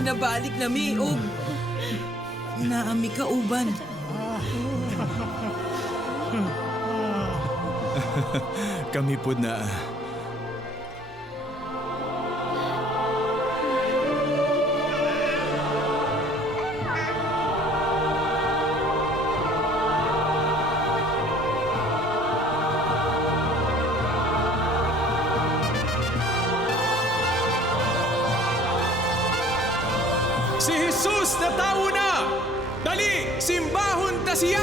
Nabalik na mi og naami ka uban. Kami po na. Si Jesus na tao na! Dali, simbahon ta siya!